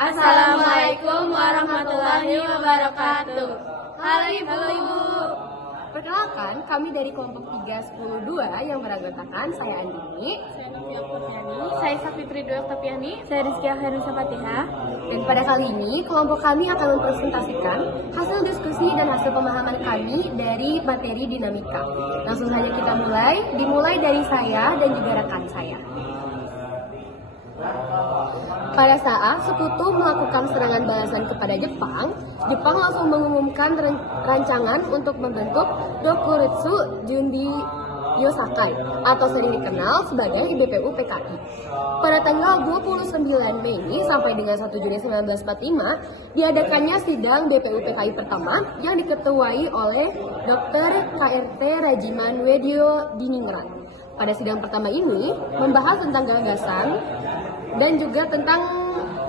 Assalamualaikum warahmatullahi wabarakatuh. Halo Ibu. Perkenalkan, kami dari kelompok 310-2 yang beranggotakan saya Andini, Saya Novia Purniani, saya Safitri Dwi Oktaviani, Saya Rizkia Herusa Fatihah. dan pada kali ini kelompok kami akan mempresentasikan hasil diskusi dan hasil pemahaman kami dari materi dinamika. Langsung saja kita dimulai dari saya dan juga rekan saya. Pada saat sekutu melakukan serangan balasan kepada Jepang, Jepang langsung mengumumkan rancangan untuk membentuk Dokuritsu Junbi Yosakai atau sering dikenal sebagai IBPU PKI. Pada tanggal 29 Mei sampai dengan 1 Juni 1945 diadakannya sidang BPU PKI pertama yang diketuai oleh Dr. KRT Rajiman Wedyo Diningrat. Pada sidang pertama ini membahas tentang gagasan dan juga tentang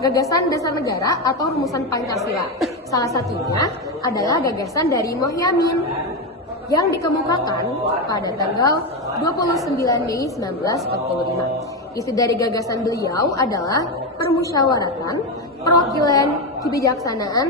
gagasan dasar negara atau rumusan Pancasila. Salah satunya adalah gagasan dari Mohyamin yang dikemukakan pada tanggal 29 Mei 1945. Isi dari gagasan beliau adalah permusyawaratan, perwakilan, kebijaksanaan,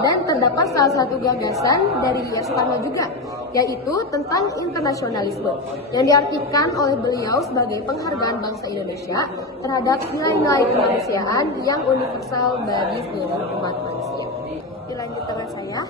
dan terdapat salah satu gagasan dari Soekarno juga, yaitu tentang internasionalisme, yang diartikan oleh beliau sebagai penghargaan bangsa Indonesia terhadap nilai-nilai kemanusiaan yang universal bagi seluruh umat manusia. Dilanjut dengan saya,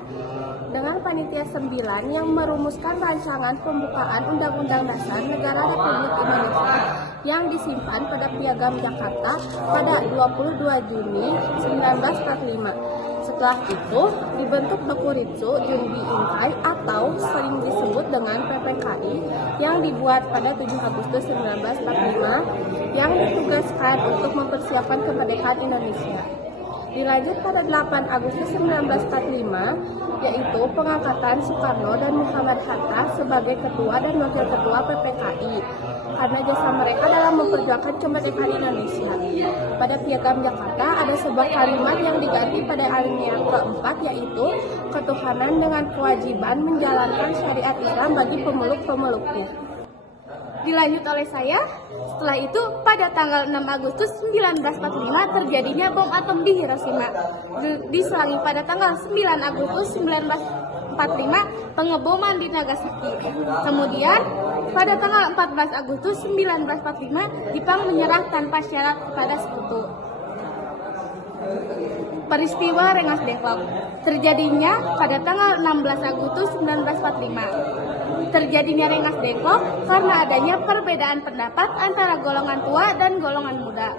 dengan Panitia 9 yang merumuskan rancangan pembukaan Undang-Undang Dasar Negara Republik Indonesia yang disimpan pada Piagam Jakarta pada 22 Juni 1945. Setelah itu, dibentuk Dokuritsu Junbi Inkai atau sering disebut dengan PPKI yang dibuat pada 7 Agustus 1945 yang ditugaskan untuk mempersiapkan kemerdekaan Indonesia. Dilanjut pada 8 Agustus 1945, yaitu pengangkatan Soekarno dan Muhammad Hatta sebagai ketua dan wakil ketua PPKI karena jasa mereka dalam memperjuangkan kemerdekaan Indonesia. Pada Piagam Jakarta ada sebuah kalimat yang diganti pada alinea keempat, yaitu ketuhanan dengan kewajiban menjalankan syariat Islam bagi pemeluk-pemeluknya. Dilanjut oleh saya. Setelah itu, pada tanggal 6 Agustus 1945 terjadinya bom atom di Hiroshima. Diselangi pada tanggal 9 Agustus 1945 pengeboman di Nagasaki. Kemudian, pada tanggal 14 Agustus 1945 Jepang menyerah tanpa syarat kepada sekutu. Peristiwa Rengas Dengklok terjadinya pada tanggal 16 Agustus 1945. Terjadinya Rengas Dengklok karena adanya perbedaan pendapat antara golongan tua dan golongan muda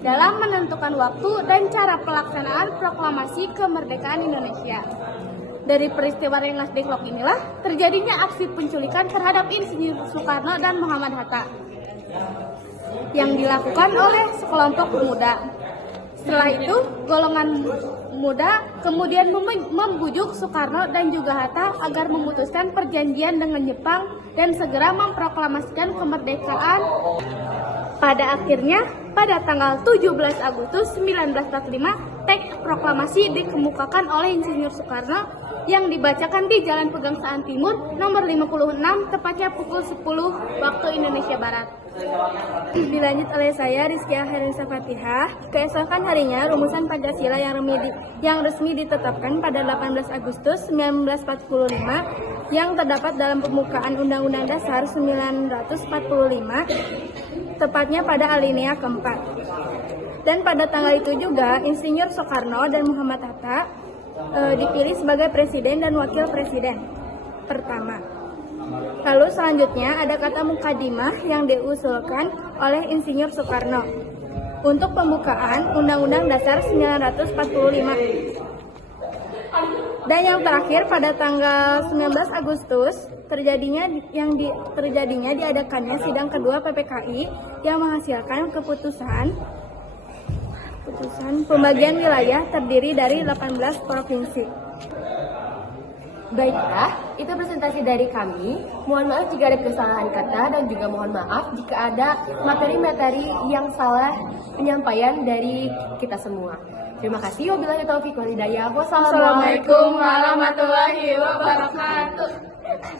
dalam menentukan waktu dan cara pelaksanaan proklamasi kemerdekaan Indonesia. Dari peristiwa Rengas Dengklok inilah terjadinya aksi penculikan terhadap Insinyur Soekarno dan Muhammad Hatta yang dilakukan oleh sekelompok pemuda. Setelah itu, golongan muda kemudian membujuk Soekarno dan juga Hatta agar memutuskan perjanjian dengan Jepang dan segera memproklamasikan kemerdekaan. Pada akhirnya, pada tanggal 17 Agustus 1945, teks proklamasi dikemukakan oleh Insinyur Soekarno yang dibacakan di Jalan Pegangsaan Timur nomor 56 tepatnya pukul 10 waktu Indonesia Barat. Dilanjut oleh saya, Rizkia Herusa Fatihah. Keesokan harinya, rumusan Pancasila yang resmi ditetapkan pada 18 Agustus 1945 yang terdapat dalam pembukaan Undang-Undang Dasar 1945, tepatnya pada alinea keempat. Dan pada tanggal itu juga, Insinyur Soekarno dan Muhammad Hatta dipilih sebagai presiden dan wakil presiden pertama. Lalu selanjutnya ada kata mukadimah yang diusulkan oleh Insinyur Soekarno untuk pembukaan Undang-Undang Dasar 1945. Dan yang terakhir pada tanggal 19 Agustus terjadinya diadakannya sidang kedua PPKI yang menghasilkan keputusan pembagian wilayah terdiri dari 18 provinsi. Baiklah, itu presentasi dari kami. Mohon maaf jika ada kesalahan kata dan juga mohon maaf jika ada materi-materi yang salah penyampaian dari kita semua. Terima kasih. Wabillahi taufiq wal hidayah. Wassalamualaikum warahmatullahi wabarakatuh.